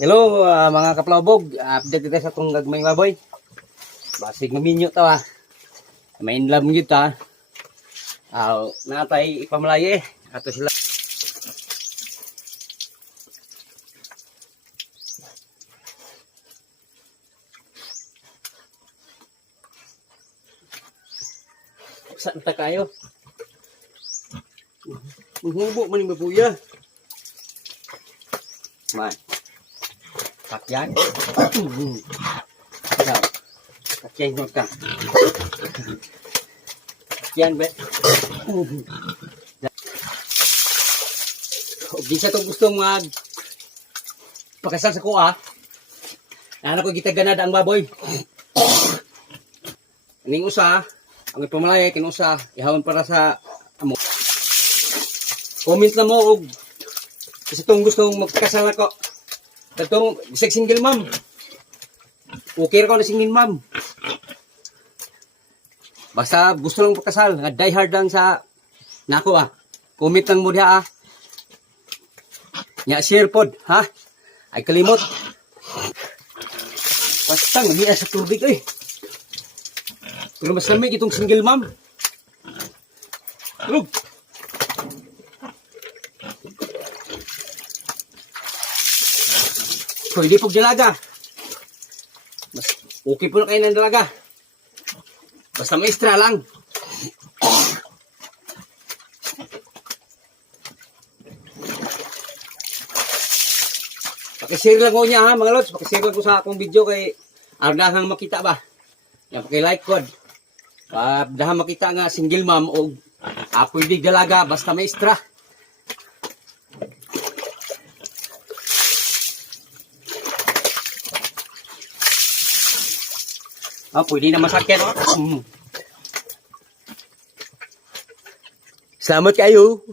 Hello mga kaplawbog, update kita sa itong gagmayng baboy. Basig maminyo to may inlam yun ta. Natay ipamalaye, ato sila. Saan ta kayo? Manghubo man yung babuya. Man. Sakyan. Sakyan mo ka. Sakyan ba? Di siya itong gusto mag pakasal sa kuha. Ano ko gitaganad ang baboy. Aning usa, ang ipamalaya kinusa, ihawon para sa amo. Comment na mo og isa itong gustong magpakasal ako. Tatong single mom. Okay ko na single mom. Basta gusto lang pakasal, nga die hard lang sa nako Comment lang mo diha Nya share pod, ha? Ay kalimot. Basta magiya sa tubig Pero mas lamig itong single mom. Tulog. Pwede pog dalaga. Mas okay po na kayo ng dalaga. Basta maestra lang. Pakishare lang ko niya mga lods. Pakishare lang ko sa akong video kay ardahang makita ba. Yan pakilike ko. Dahang makita nga single mom o pwede dalaga basta maestra. Pwede na masakyan. Salamat kayo.